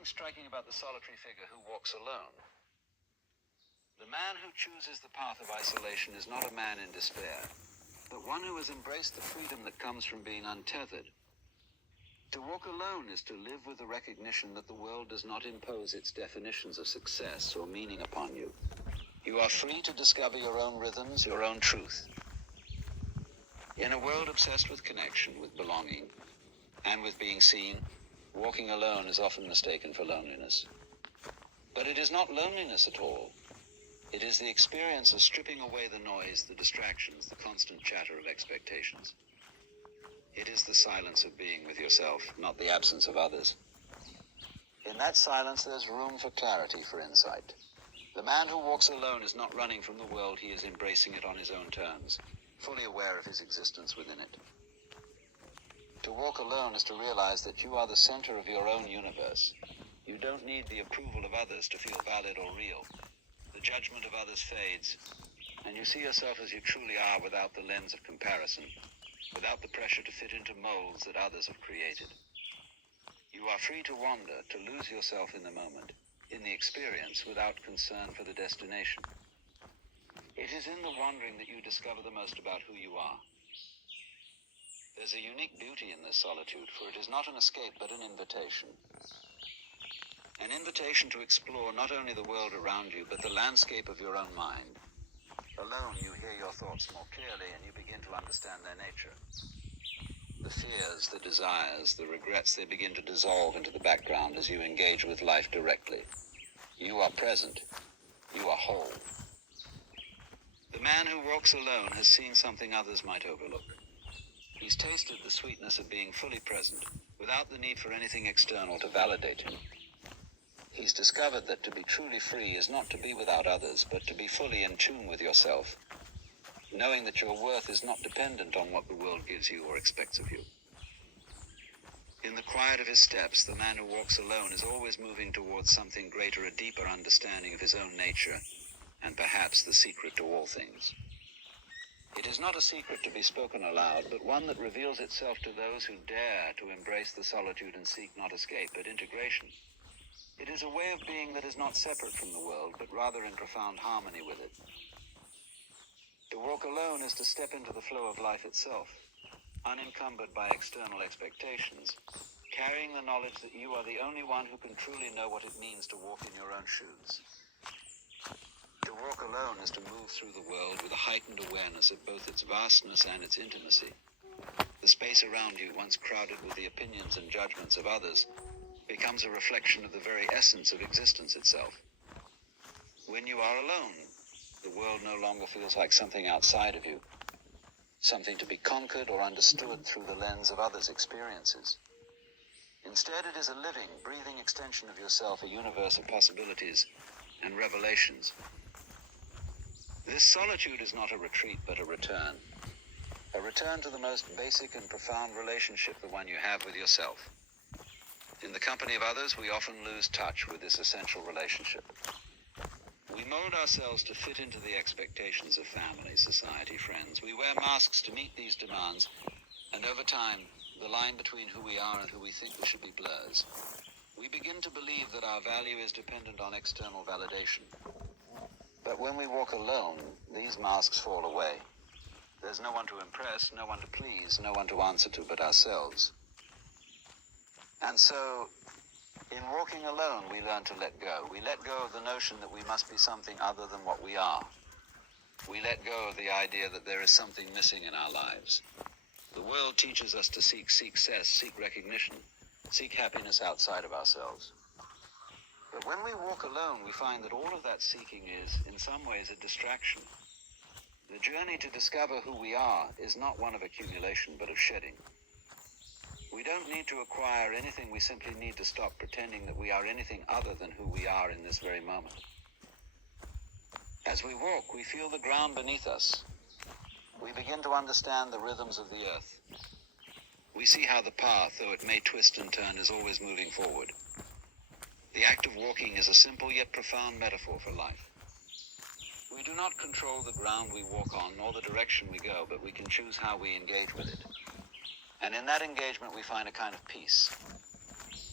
something striking about the solitary figure who walks alone. The man who chooses the path of isolation is not a man in despair, but one who has embraced the freedom that comes from being untethered. To walk alone is to live with the recognition that the world does not impose its definitions of success or meaning upon you. You are free to discover your own rhythms, your own truth. In a world obsessed with connection, with belonging, and with being seen, walking alone is often mistaken for loneliness. But it is not loneliness at all. It is the experience of stripping away the noise, the distractions, the constant chatter of expectations. It is the silence of being with yourself, not the absence of others. In that silence, there's room for clarity, for insight. The man who walks alone is not running from the world, he is embracing it on his own terms, fully aware of his existence within it. To walk alone is to realize that you are the center of your own universe. You don't need the approval of others to feel valid or real. The judgment of others fades, and you see yourself as you truly are without the lens of comparison, without the pressure to fit into molds that others have created. You are free to wander, to lose yourself in the moment, in the experience, without concern for the destination. It is in the wandering that you discover the most about who you are. There's a unique beauty in this solitude, for it is not an escape but an invitation. An invitation to explore not only the world around you, but the landscape of your own mind. Alone, you hear your thoughts more clearly and you begin to understand their nature. The fears, the desires, the regrets, they begin to dissolve into the background as you engage with life directly. You are present. You are whole. The man who walks alone has seen something others might overlook. He's tasted the sweetness of being fully present, without the need for anything external to validate him. He's discovered that to be truly free is not to be without others, but to be fully in tune with yourself, knowing that your worth is not dependent on what the world gives you or expects of you. In the quiet of his steps, the man who walks alone is always moving towards something greater, a deeper understanding of his own nature, and perhaps the secret to all things. It is not a secret to be spoken aloud, but one that reveals itself to those who dare to embrace the solitude and seek not escape, but integration. It is a way of being that is not separate from the world, but rather in profound harmony with it. To walk alone is to step into the flow of life itself, unencumbered by external expectations, carrying the knowledge that you are the only one who can truly know what it means to walk in your own shoes. To walk alone is to move through the world with a heightened awareness of both its vastness and its intimacy. The space around you, once crowded with the opinions and judgments of others, becomes a reflection of the very essence of existence itself. When you are alone, the world no longer feels like something outside of you, something to be conquered or understood through the lens of others' experiences. Instead, it is a living, breathing extension of yourself, a universe of possibilities and revelations. This solitude is not a retreat, but a return to the most basic and profound relationship, the one you have with yourself. In the company of others, we often lose touch with this essential relationship. We mold ourselves to fit into the expectations of family, society, friends. We wear masks to meet these demands, and over time, the line between who we are and who we think we should be blurs. We begin to believe that our value is dependent on external validation. But when we walk alone, these masks fall away. There's no one to impress, no one to please, no one to answer to but ourselves. And so, in walking alone, we learn to let go. We let go of the notion that we must be something other than what we are. We let go of the idea that there is something missing in our lives. The world teaches us to seek success, seek recognition, seek happiness outside of ourselves. But when we walk alone, we find that all of that seeking is, in some ways, a distraction. The journey to discover who we are is not one of accumulation, but of shedding. We don't need to acquire anything, we simply need to stop pretending that we are anything other than who we are in this very moment. As we walk, we feel the ground beneath us. We begin to understand the rhythms of the earth. We see how the path, though it may twist and turn, is always moving forward. The act of walking is a simple yet profound metaphor for life. We do not control the ground we walk on, nor the direction we go, but we can choose how we engage with it. And in that engagement, we find a kind of peace.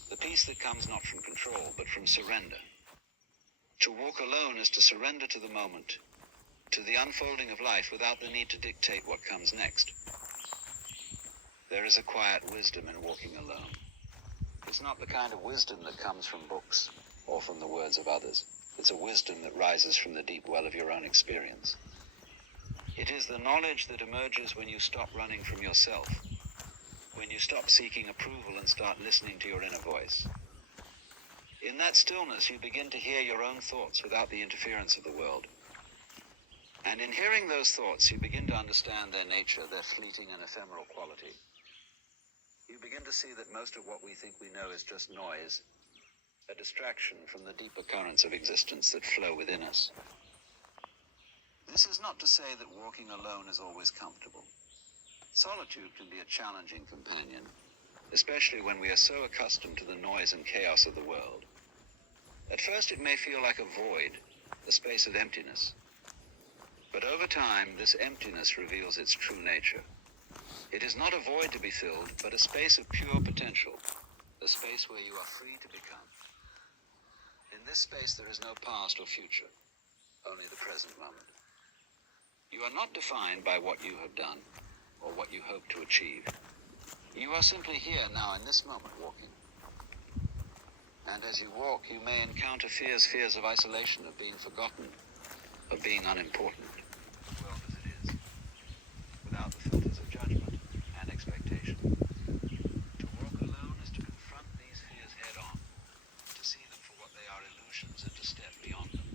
The the peace that comes not from control, but from surrender. To walk alone is to surrender to the moment, to the unfolding of life without the need to dictate what comes next. There is a quiet wisdom in walking alone. It's not the kind of wisdom that comes from books or from the words of others. It's a wisdom that rises from the deep well of your own experience. It is the knowledge that emerges when you stop running from yourself, when you stop seeking approval and start listening to your inner voice. In that stillness, you begin to hear your own thoughts without the interference of the world. And in hearing those thoughts, you begin to understand their nature, their fleeting and ephemeral quality. You begin to see that most of what we think we know is just noise, a distraction from the deeper currents of existence that flow within us. This is not to say that walking alone is always comfortable. Solitude can be a challenging companion, especially when we are so accustomed to the noise and chaos of the world. At first it may feel like a void, a space of emptiness. But over time, this emptiness reveals its true nature. It is not a void to be filled, but a space of pure potential, a space where you are free to become. In this space there is no past or future, only the present moment. You are not defined by what you have done or what you hope to achieve. You are simply here now in this moment walking. And as you walk, you may encounter fears of isolation, of being forgotten, of being unimportant. The world as it is, without the filters of judgment and expectation. To walk alone is to confront these fears head on, to see them for what they are, illusions, and to step beyond them.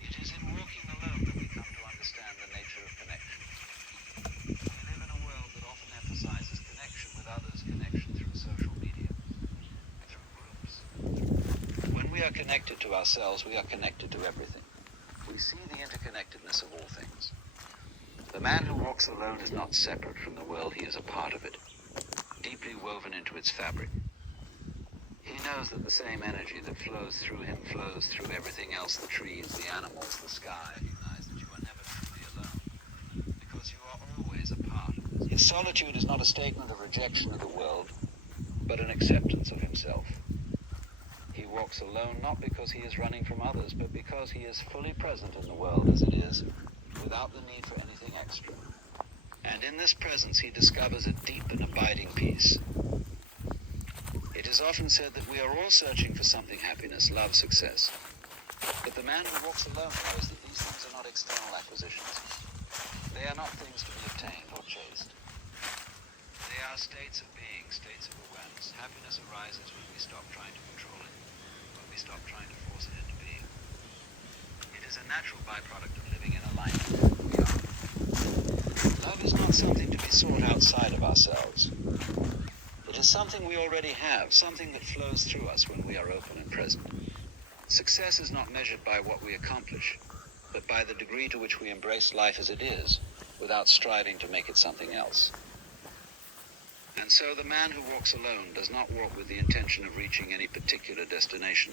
It is in walking alone that we come to understand the nature of connection. We live in a world that often emphasizes connection with others, connection through social media, through groups. When we are connected to ourselves, we are connected to everything. We see the interconnectedness of all things. The man who walks alone is not separate from the world, he is a part of it, deeply woven into its fabric. He knows that the same energy that flows through him flows through everything else, the trees, the animals, the sky. Recognize that you are never truly alone, because you are always a part of it. His solitude is not a statement of rejection of the world, but an acceptance of himself. He walks alone not because he is running from others, but because he is fully present in the world as it is, without the need for anything extra. And in this presence he discovers a deep and abiding peace. It is often said that we are all searching for something: happiness, love, success. But the man who walks alone knows that these things are not external acquisitions. They are not things to be obtained or chased. They are states of being, states of awareness. Happiness arises when we stop trying to control it, when we stop trying to force it into being. It is a natural byproduct of living in alignment with who we are. Love is not something to be sought outside of ourselves. It is something we already have, something that flows through us when we are open and present. Success is not measured by what we accomplish, but by the degree to which we embrace life as it is, without striving to make it something else. And so the man who walks alone does not walk with the intention of reaching any particular destination.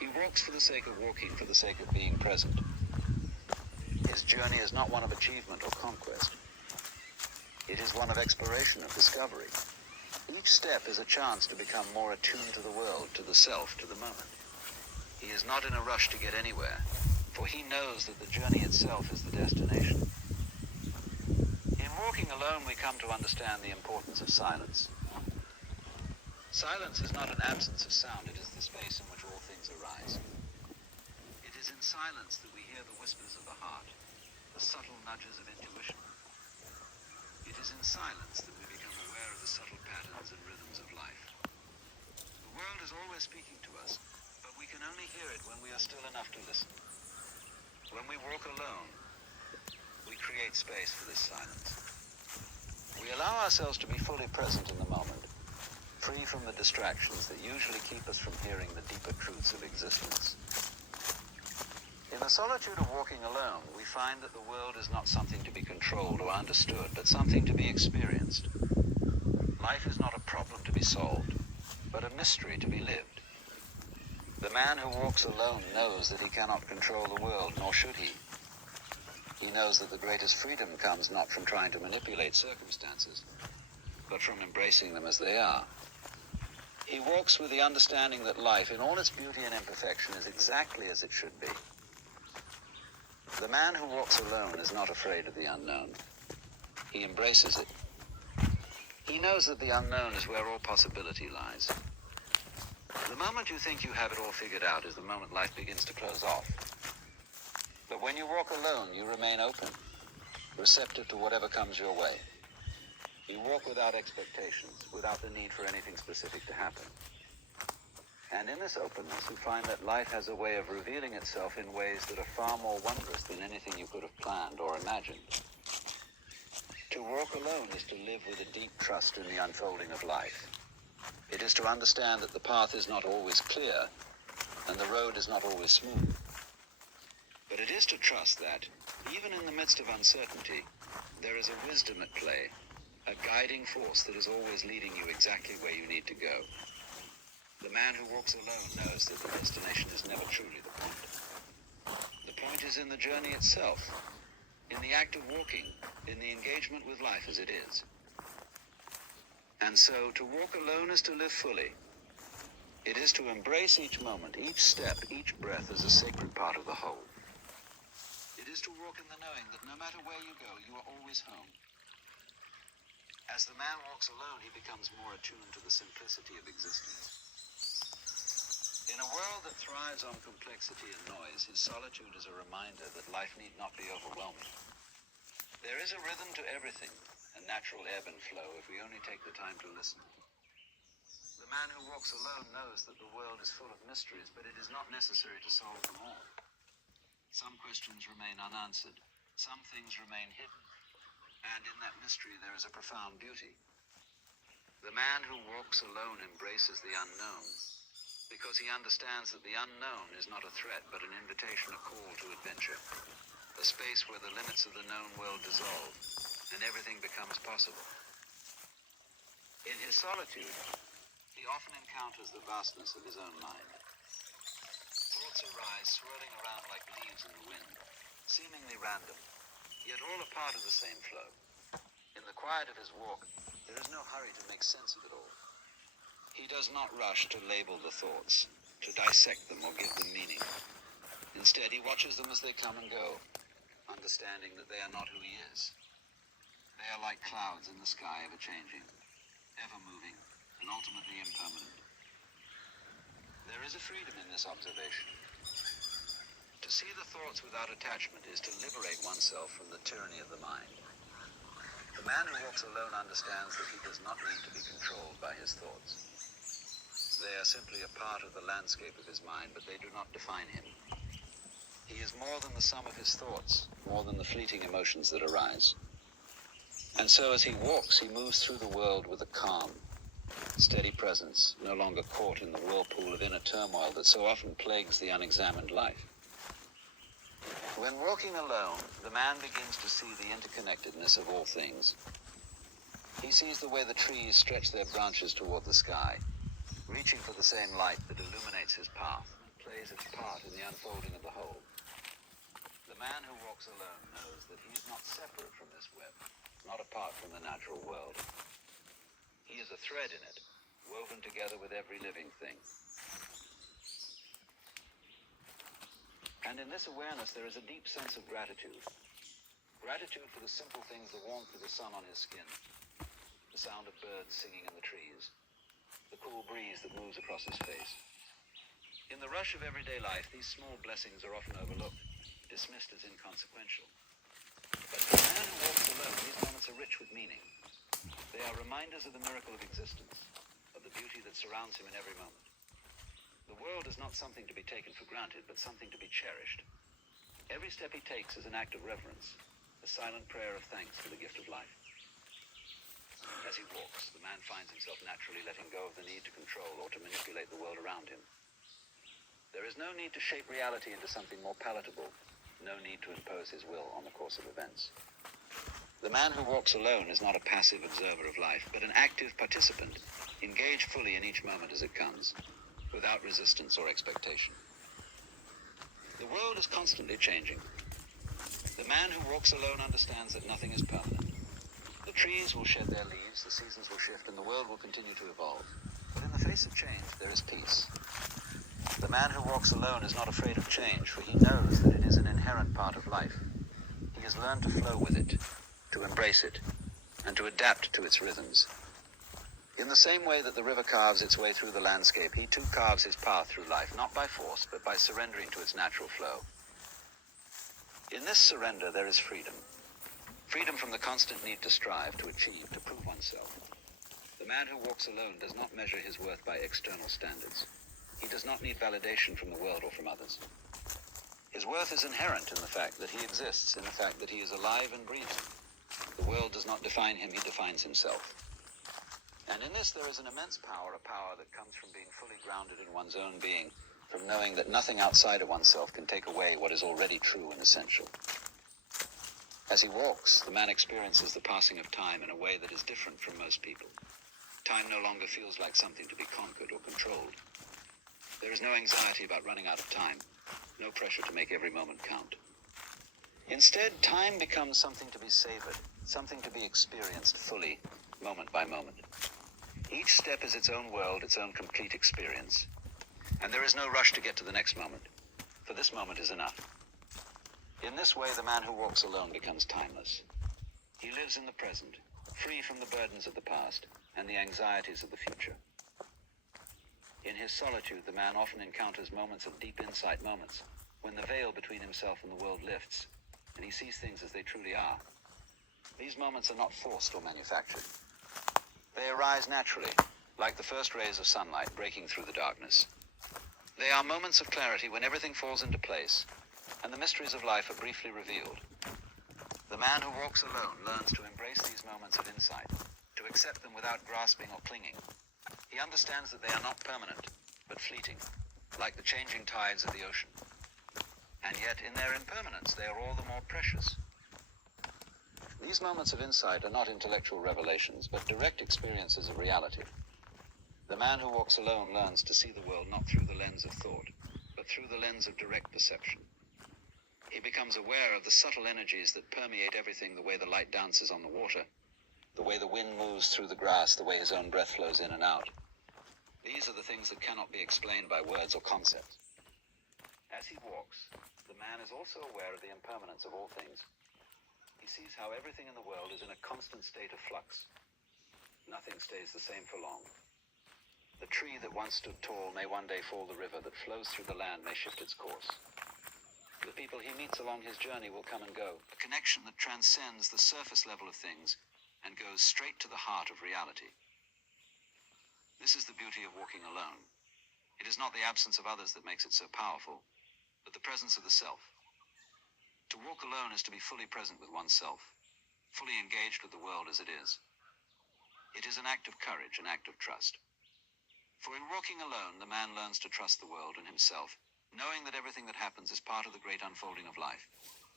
He walks for the sake of walking, for the sake of being present. His journey is not one of achievement or conquest. It is one of exploration, of discovery. Each step is a chance to become more attuned to the world, to the self, to the moment. He is not in a rush to get anywhere, for he knows that the journey itself is the destination. In walking alone, we come to understand the importance of silence. Silence is not an absence of sound, it is the space in which all things arise. It is in silence that we hear the whispers of the heart, the subtle nudges of intuition. It is in silence that we become aware of the subtle patterns and rhythms of life. The world is always speaking to us, but we can only hear it when we are still enough to listen. When we walk alone, we create space for this silence. We allow ourselves to be fully present in the moment, free from the distractions that usually keep us from hearing the deeper truths of existence. In the solitude of walking alone, we find that the world is not something to be controlled or understood, but something to be experienced. Life is not a problem to be solved, but a mystery to be lived. The man who walks alone knows that he cannot control the world, nor should he. He knows that the greatest freedom comes not from trying to manipulate circumstances, but from embracing them as they are. He walks with the understanding that life, in all its beauty and imperfection, is exactly as it should be. The man who walks alone is not afraid of the unknown. He embraces it. He knows that the unknown is where all possibility lies. The moment you think you have it all figured out is the moment life begins to close off. But when you walk alone, you remain open, receptive to whatever comes your way. You walk without expectations, without the need for anything specific to happen. And in this openness, you find that life has a way of revealing itself in ways that are far more wondrous than anything you could have planned or imagined. To walk alone is to live with a deep trust in the unfolding of life. It is to understand that the path is not always clear, and the road is not always smooth. But it is to trust that, even in the midst of uncertainty, there is a wisdom at play, a guiding force that is always leading you exactly where you need to go. The man who walks alone knows that the destination is never truly the point. The point is in the journey itself, in the act of walking, in the engagement with life as it is. And so, to walk alone is to live fully. It is to embrace each moment, each step, each breath as a sacred part of the whole. It is to walk in the knowing that no matter where you go, you are always home. As the man walks alone, he becomes more attuned to the simplicity of existence. In a world that thrives on complexity and noise, his solitude is a reminder that life need not be overwhelming. There is a rhythm to everything, a natural ebb and flow, if we only take the time to listen. The man who walks alone knows that the world is full of mysteries, but it is not necessary to solve them all. Some questions remain unanswered, some things remain hidden, and in that mystery there is a profound beauty. The man who walks alone embraces the unknown, because he understands that the unknown is not a threat, but an invitation, a call to adventure, a space where the limits of the known world dissolve, and everything becomes possible. In his solitude, he often encounters the vastness of his own mind. Thoughts arise, swirling around like leaves in the wind, seemingly random, yet all a part of the same flow. In the quiet of his walk, there is no hurry to make sense of it all. He does not rush to label the thoughts, to dissect them or give them meaning. Instead, he watches them as they come and go, understanding that they are not who he is. They are like clouds in the sky, ever changing, ever moving, and ultimately impermanent. There is a freedom in this observation. To see the thoughts without attachment is to liberate oneself from the tyranny of the mind. The man who walks alone understands that he does not need to be controlled by his thoughts. They are simply a part of the landscape of his mind, but they do not define him. He is more than the sum of his thoughts, more than the fleeting emotions that arise. And so as he walks, he moves through the world with a calm, steady presence, no longer caught in the whirlpool of inner turmoil that so often plagues the unexamined life. When walking alone, the man begins to see the interconnectedness of all things. He sees the way the trees stretch their branches toward the sky, reaching for the same light that illuminates his path and plays its part in the unfolding of the whole. The man who walks alone knows that he is not separate from this web, not apart from the natural world. He is a thread in it, woven together with every living thing. And in this awareness there is a deep sense of gratitude. Gratitude for the simple things, the warmth of the sun on his skin, the sound of birds singing in the trees, the cool breeze that moves across his face. In the rush of everyday life, these small blessings are often overlooked, dismissed as inconsequential. But for the man who walks alone, these moments are rich with meaning. They are reminders of the miracle of existence, of the beauty that surrounds him in every moment. The world is not something to be taken for granted, but something to be cherished. Every step he takes is an act of reverence, a silent prayer of thanks for the gift of life. As he walks, the man finds himself naturally letting go of the need to control or to manipulate the world around him. There is no need to shape reality into something more palatable, no need to impose his will on the course of events. The man who walks alone is not a passive observer of life, but an active participant, engaged fully in each moment as it comes, without resistance or expectation. The world is constantly changing. The man who walks alone understands that nothing is permanent. The trees will shed their leaves, the seasons will shift, and the world will continue to evolve. But in the face of change, there is peace. The man who walks alone is not afraid of change, for he knows that it is an inherent part of life. He has learned to flow with it, to embrace it, and to adapt to its rhythms. In the same way that the river carves its way through the landscape, he too carves his path through life, not by force, but by surrendering to its natural flow. In this surrender, there is freedom. Freedom from the constant need to strive, to achieve, to prove oneself. The man who walks alone does not measure his worth by external standards. He does not need validation from the world or from others. His worth is inherent in the fact that he exists, in the fact that he is alive and breathing. The world does not define him, he defines himself. And in this there is an immense power, a power that comes from being fully grounded in one's own being, from knowing that nothing outside of oneself can take away what is already true and essential. As he walks, the man experiences the passing of time in a way that is different from most people. Time no longer feels like something to be conquered or controlled. There is no anxiety about running out of time, no pressure to make every moment count. Instead, time becomes something to be savored, something to be experienced fully, moment by moment. Each step is its own world, its own complete experience. And there is no rush to get to the next moment, for this moment is enough. In this way, the man who walks alone becomes timeless. He lives in the present, free from the burdens of the past and the anxieties of the future. In his solitude, the man often encounters moments of deep insight, moments when the veil between himself and the world lifts, and he sees things as they truly are. These moments are not forced or manufactured. They arise naturally, like the first rays of sunlight breaking through the darkness. They are moments of clarity when everything falls into place, and the mysteries of life are briefly revealed. The man who walks alone learns to embrace these moments of insight, to accept them without grasping or clinging. He understands that they are not permanent, but fleeting, like the changing tides of the ocean. And yet, in their impermanence, they are all the more precious. These moments of insight are not intellectual revelations, but direct experiences of reality. The man who walks alone learns to see the world not through the lens of thought, but through the lens of direct perception. He becomes aware of the subtle energies that permeate everything, the way the light dances on the water, the way the wind moves through the grass, the way his own breath flows in and out. These are the things that cannot be explained by words or concepts. As he walks, the man is also aware of the impermanence of all things. He sees how everything in the world is in a constant state of flux. Nothing stays the same for long. The tree that once stood tall may one day fall. The river that flows through the land may shift its course. The people he meets along his journey will come and go. A connection that transcends the surface level of things and goes straight to the heart of reality. This is the beauty of walking alone. It is not the absence of others that makes it so powerful, but the presence of the self. To walk alone is to be fully present with oneself, fully engaged with the world as it is. It is an act of courage, an act of trust. For in walking alone, the man learns to trust the world and himself, knowing that everything that happens is part of the great unfolding of life.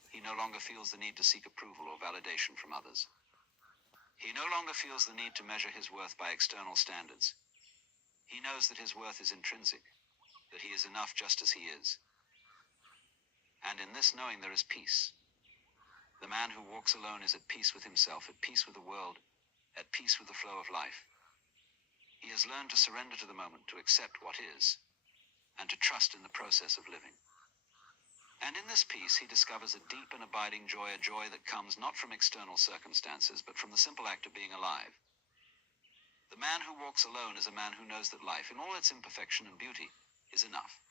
He no longer feels the need to seek approval or validation from others. He no longer feels the need to measure his worth by external standards. He knows that his worth is intrinsic, that he is enough just as he is. And in this knowing there is peace. The man who walks alone is at peace with himself, at peace with the world, at peace with the flow of life. He has learned to surrender to the moment, to accept what is, and to trust in the process of living. And in this peace he discovers a deep and abiding joy, a joy that comes not from external circumstances, but from the simple act of being alive. The man who walks alone is a man who knows that life, in all its imperfection and beauty, is enough.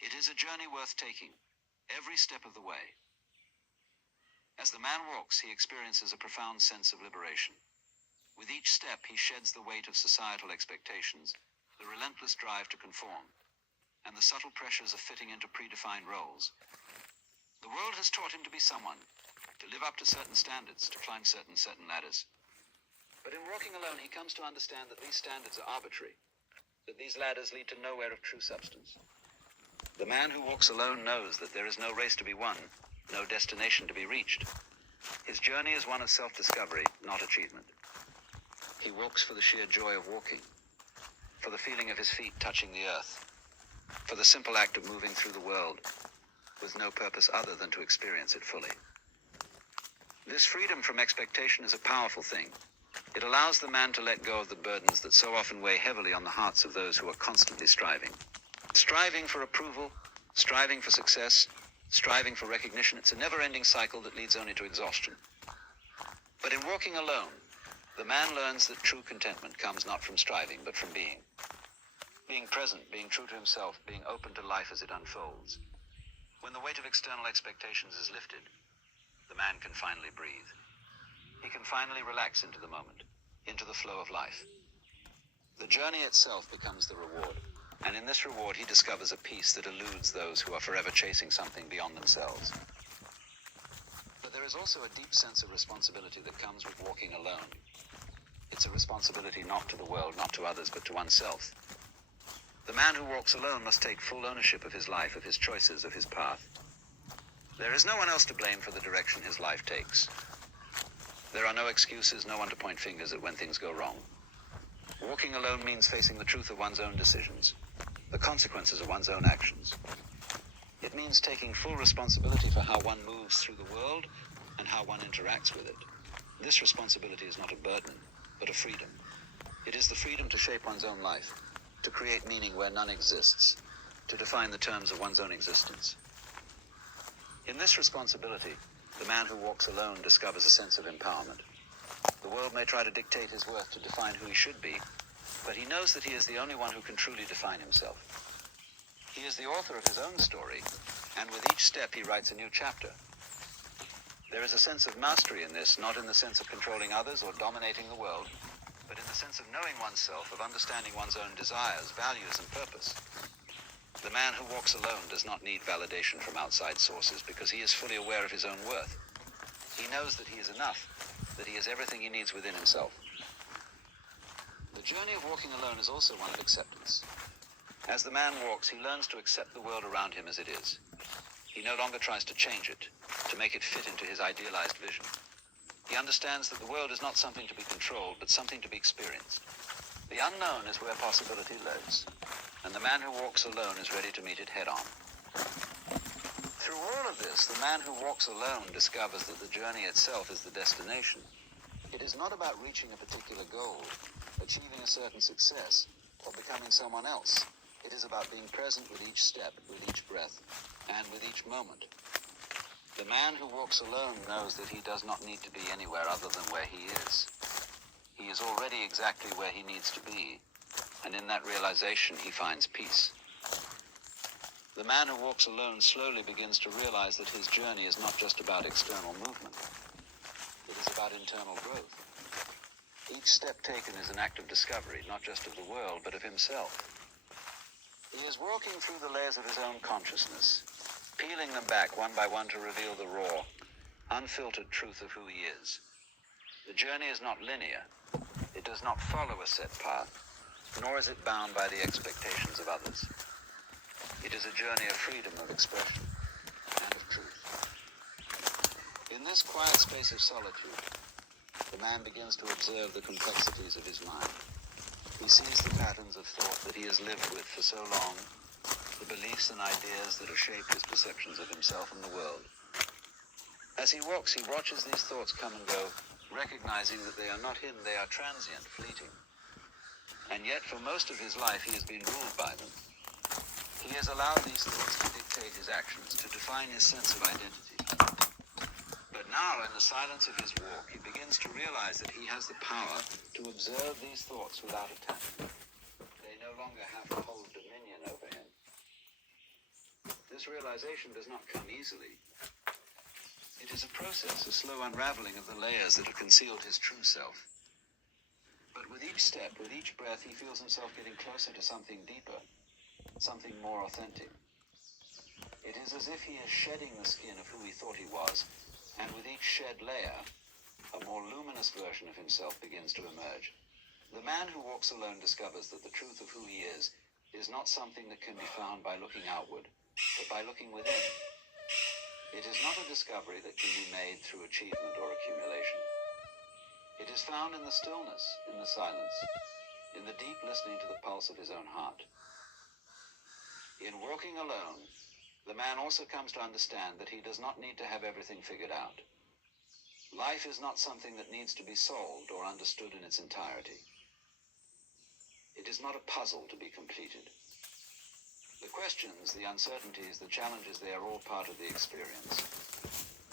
It is a journey worth taking, every step of the way. As the man walks, he experiences a profound sense of liberation. With each step, he sheds the weight of societal expectations, the relentless drive to conform, and the subtle pressures of fitting into predefined roles. The world has taught him to be someone, to live up to certain standards, to climb certain ladders. But in walking alone, he comes to understand that these standards are arbitrary, that these ladders lead to nowhere of true substance. The man who walks alone knows that there is no race to be won, no destination to be reached. His journey is one of self-discovery, not achievement. He walks for the sheer joy of walking, for the feeling of his feet touching the earth, for the simple act of moving through the world, with no purpose other than to experience it fully. This freedom from expectation is a powerful thing. It allows the man to let go of the burdens that so often weigh heavily on the hearts of those who are constantly striving. Striving for approval, striving for success, striving for recognition, it's a never-ending cycle that leads only to exhaustion. But in walking alone, the man learns that true contentment comes not from striving, but from being. Being present, being true to himself, being open to life as it unfolds. When the weight of external expectations is lifted, the man can finally breathe. He can finally relax into the moment, into the flow of life. The journey itself becomes the reward, and in this reward he discovers a peace that eludes those who are forever chasing something beyond themselves. But there is also a deep sense of responsibility that comes with walking alone. It's a responsibility not to the world, not to others, but to oneself. The man who walks alone must take full ownership of his life, of his choices, of his path. There is no one else to blame for the direction his life takes. There are no excuses, no one to point fingers at when things go wrong. Walking alone means facing the truth of one's own decisions, the consequences of one's own actions. It means taking full responsibility for how one moves through the world and how one interacts with it. This responsibility is not a burden, but a freedom. It is the freedom to shape one's own life, to create meaning where none exists, to define the terms of one's own existence. In this responsibility, the man who walks alone discovers a sense of empowerment. The world may try to dictate his worth, to define who he should be, but he knows that he is the only one who can truly define himself. He is the author of his own story, and with each step he writes a new chapter. There is a sense of mastery in this, not in the sense of controlling others or dominating the world, but in the sense of knowing oneself, of understanding one's own desires, values, and purpose. The man who walks alone does not need validation from outside sources because he is fully aware of his own worth. He knows that he is enough, that he has everything he needs within himself. The journey of walking alone is also one of acceptance. As the man walks, he learns to accept the world around him as it is. He no longer tries to change it, to make it fit into his idealized vision. He understands that the world is not something to be controlled, but something to be experienced. The unknown is where possibility lives, and the man who walks alone is ready to meet it head-on. Through all of this, the man who walks alone discovers that the journey itself is the destination. It is not about reaching a particular goal, achieving a certain success, or becoming someone else. It is about being present with each step, with each breath, and with each moment. The man who walks alone knows that he does not need to be anywhere other than where he is. He is already exactly where he needs to be, and in that realization he finds peace. The man who walks alone slowly begins to realize that his journey is not just about external movement. It is about internal growth. Each step taken is an act of discovery, not just of the world, but of himself. He is walking through the layers of his own consciousness, peeling them back one by one to reveal the raw, unfiltered truth of who he is. The journey is not linear. It does not follow a set path, nor is it bound by the expectations of others. It is a journey of freedom, of expression, and of truth. In this quiet space of solitude, the man begins to observe the complexities of his mind. He sees the patterns of thought that he has lived with for so long, the beliefs and ideas that have shaped his perceptions of himself and the world. As he walks, he watches these thoughts come and go, recognizing that they are not him, they are transient, fleeting. And yet, for most of his life, he has been ruled by them. He has allowed these thoughts to dictate his actions, to define his sense of identity. But now, in the silence of his walk, he begins to realize that he has the power to observe these thoughts without attachment. They no longer have to hold dominion over him. This realization does not come easily. It is a process, a slow unraveling of the layers that have concealed his true self. But with each step, with each breath, he feels himself getting closer to something deeper, something more authentic. It is as if he is shedding the skin of who he thought he was, and with each shed layer, a more luminous version of himself begins to emerge. The man who walks alone discovers that the truth of who he is not something that can be found by looking outward, but by looking within. It is not a discovery that can be made through achievement or accumulation. It is found in the stillness, in the silence, in the deep listening to the pulse of his own heart. In walking alone, the man also comes to understand that he does not need to have everything figured out. Life is not something that needs to be solved or understood in its entirety. It is not a puzzle to be completed. The questions, the uncertainties, the challenges, they are all part of the experience.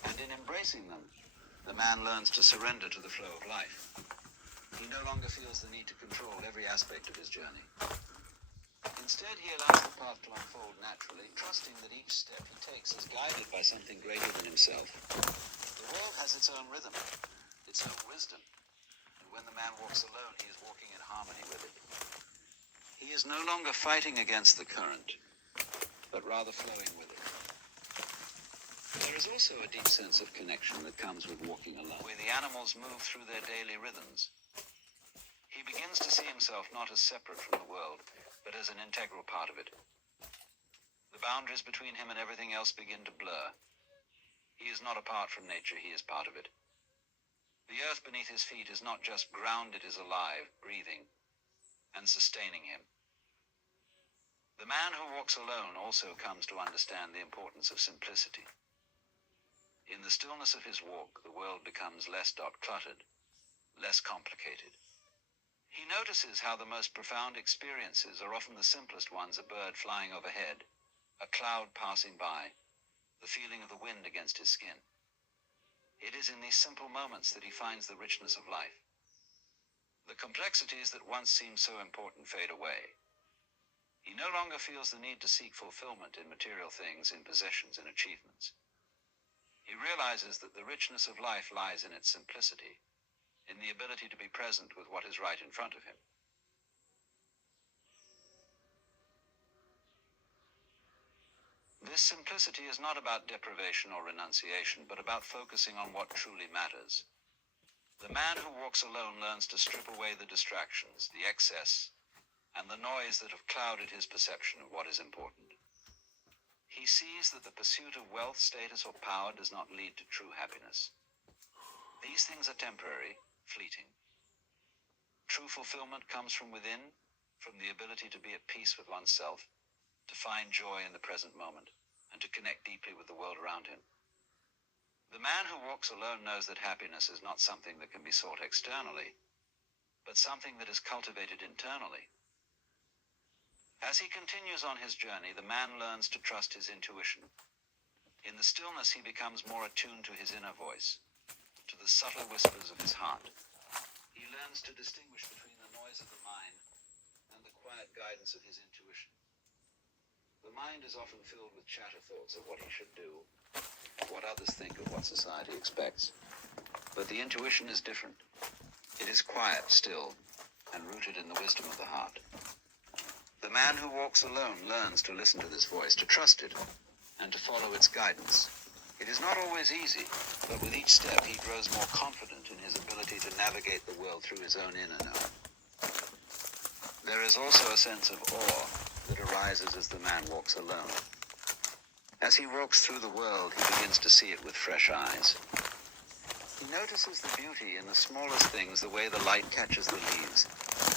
And in embracing them, the man learns to surrender to the flow of life. He no longer feels the need to control every aspect of his journey. Instead, he allows the path to unfold naturally, trusting that each step he takes is guided by something greater than himself. The world has its own rhythm, its own wisdom, and when the man walks alone, he is walking in harmony with it. He is no longer fighting against the current, but rather flowing with it. There is also a deep sense of connection that comes with walking alone, where the animals move through their daily rhythms. He begins to see himself not as separate from the world, but as an integral part of it. The boundaries between him and everything else begin to blur. He is not apart from nature, he is part of it. The earth beneath his feet is not just ground, it is alive, breathing, and sustaining him. The man who walks alone also comes to understand the importance of simplicity. In the stillness of his walk, the world becomes less cluttered, less complicated. He notices how the most profound experiences are often the simplest ones: a bird flying overhead, a cloud passing by, the feeling of the wind against his skin. It is in these simple moments that he finds the richness of life. The complexities that once seemed so important fade away. He no longer feels the need to seek fulfillment in material things, in possessions and achievements. He realizes that the richness of life lies in its simplicity, in the ability to be present with what is right in front of him. This simplicity is not about deprivation or renunciation, but about focusing on what truly matters. The man who walks alone learns to strip away the distractions, the excess, and the noise that have clouded his perception of what is important. He sees that the pursuit of wealth, status, or power does not lead to true happiness. These things are temporary, fleeting. True fulfillment comes from within, from the ability to be at peace with oneself, to find joy in the present moment, and to connect deeply with the world around him. The man who walks alone knows that happiness is not something that can be sought externally, but something that is cultivated internally. As he continues on his journey, the man learns to trust his intuition. In the stillness, he becomes more attuned to his inner voice, to the subtle whispers of his heart. He learns to distinguish between the noise of the mind and the quiet guidance of his intuition. The mind is often filled with chatter thoughts of what he should do, what others think, of what society expects. But the intuition is different. It is quiet, still, and rooted in the wisdom of the heart. The man who walks alone learns to listen to this voice, to trust it, and to follow its guidance. It is not always easy, but with each step he grows more confident in his ability to navigate the world through his own inner knowing. There is also a sense of awe that arises as the man walks alone. As he walks through the world, he begins to see it with fresh eyes. He notices the beauty in the smallest things, the way the light catches the leaves,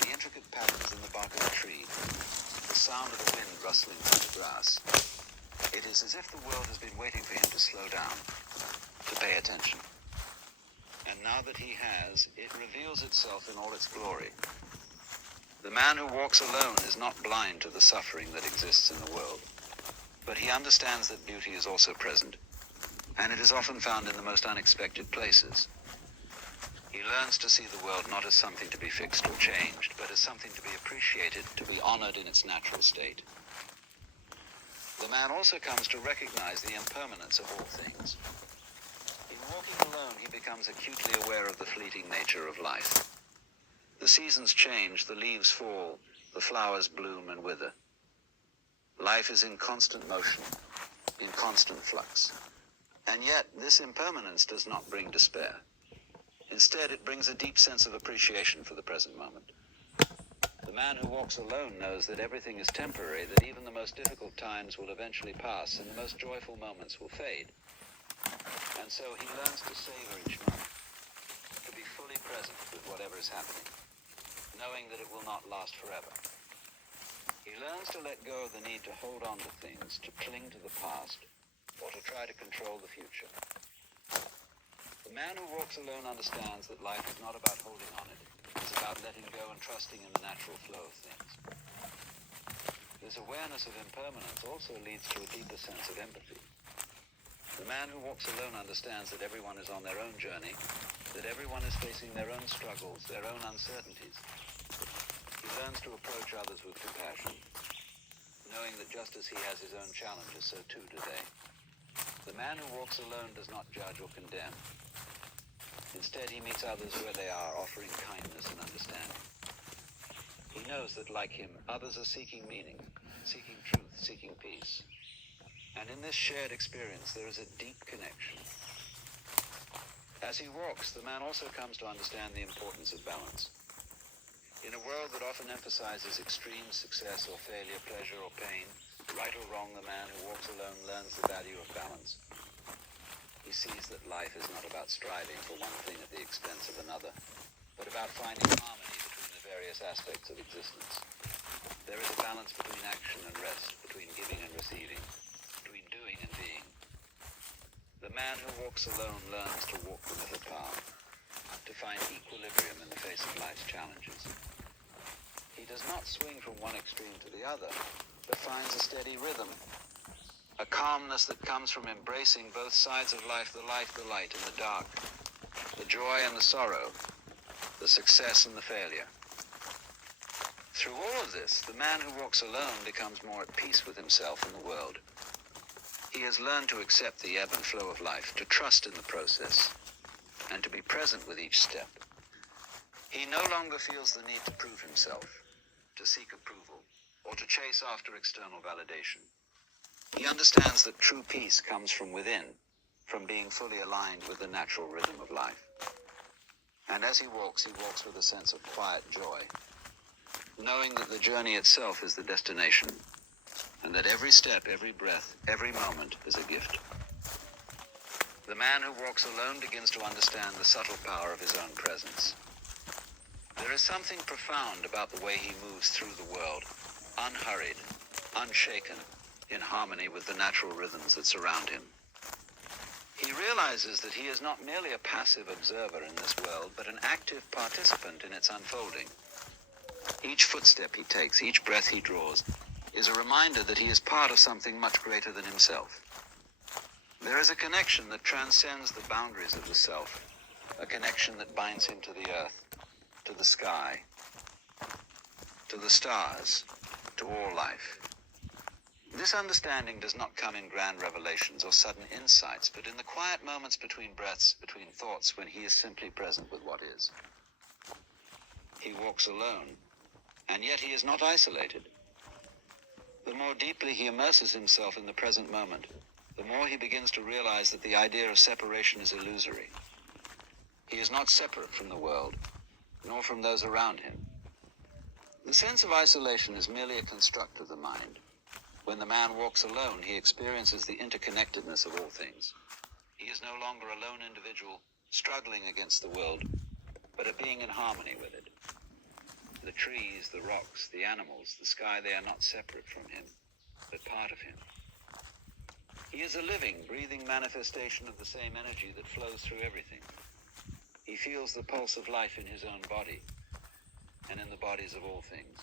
the intricate patterns in the bark of a tree, the sound of the wind rustling through the grass. It is as if the world has been waiting for him to slow down, to pay attention. And now that he has, it reveals itself in all its glory. The man who walks alone is not blind to the suffering that exists in the world, but he understands that beauty is also present, and it is often found in the most unexpected places. He learns to see the world not as something to be fixed or changed, but as something to be appreciated, to be honored in its natural state. The man also comes to recognize the impermanence of all things. In walking alone, he becomes acutely aware of the fleeting nature of life. The seasons change, the leaves fall, the flowers bloom and wither. Life is in constant motion, in constant flux. And yet, this impermanence does not bring despair. Instead, it brings a deep sense of appreciation for the present moment. The man who walks alone knows that everything is temporary, that even the most difficult times will eventually pass and the most joyful moments will fade. And so he learns to savor each moment, to be fully present with whatever is happening, knowing that it will not last forever. He learns to let go of the need to hold on to things, to cling to the past, or to try to control the future. The The man who walks alone understands that life is not about holding on it. It's about letting go and trusting in the natural flow of things. This awareness of impermanence also leads to a deeper sense of empathy. The man who walks alone understands that everyone is on their own journey, that everyone is facing their own struggles, their own uncertainties. He learns to approach others with compassion, knowing that just as he has his own challenges, so too do they. The man who walks alone does not judge or condemn. Instead, he meets others where they are, offering kindness and understanding. He knows that, like him, others are seeking meaning, seeking truth, seeking peace. And in this shared experience, there is a deep connection. As he walks, the man also comes to understand the importance of balance. In a world that often emphasizes extreme success or failure, pleasure or pain, right or wrong, the man who walks alone learns the value of balance. He sees that life is not about striving for one thing at the expense of another, but about finding harmony between the various aspects of existence. There is a balance between action and rest, between giving and receiving, between doing and being. The man who walks alone learns to walk the middle path, to find equilibrium in the face of life's challenges. He does not swing from one extreme to the other, but finds a steady rhythm, a calmness that comes from embracing both sides of life, the light and the dark, the joy and the sorrow, the success and the failure. Through all of this, the man who walks alone becomes more at peace with himself and the world. He has learned to accept the ebb and flow of life, to trust in the process, and to be present with each step. He no longer feels the need to prove himself, to seek approval, or to chase after external validation. He understands that true peace comes from within, from being fully aligned with the natural rhythm of life. And as he walks with a sense of quiet joy, knowing that the journey itself is the destination, and that every step, every breath, every moment is a gift. The man who walks alone begins to understand the subtle power of his own presence. There is something profound about the way he moves through the world, unhurried, unshaken, in harmony with the natural rhythms that surround him. He realizes that he is not merely a passive observer in this world, but an active participant in its unfolding. Each footstep he takes, each breath he draws, is a reminder that he is part of something much greater than himself. There is a connection that transcends the boundaries of the self, a connection that binds him to the earth, to the sky, to the stars, to all life. This understanding does not come in grand revelations or sudden insights, but in the quiet moments between breaths, between thoughts, when he is simply present with what is. He walks alone, and yet he is not isolated. The more deeply he immerses himself in the present moment, the more he begins to realize that the idea of separation is illusory. He is not separate from the world, nor from those around him. The sense of isolation is merely a construct of the mind. When the man walks alone, he experiences the interconnectedness of all things. He is no longer a lone individual struggling against the world, but a being in harmony with it. The trees, the rocks, the animals, the sky, they are not separate from him, but part of him. He is a living, breathing manifestation of the same energy that flows through everything. He feels the pulse of life in his own body, and in the bodies of all things.